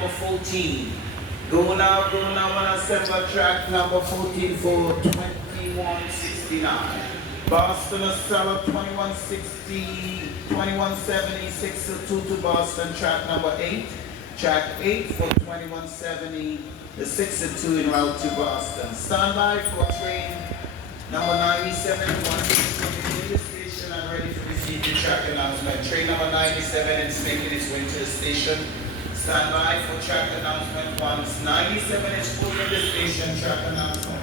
number 14. Go now, and assemble track number 14 for 2169. Boston Acela 2160, 2170, 602 to Boston, track number 8. Track 8 for 2170, the 602 en route to Boston. Stand by for train number 97, once it's in the station and ready to receive the track announcement. Train number 97 is making its way to the station. Stand by for track announcement once 97 is pulled in the station, track announcement.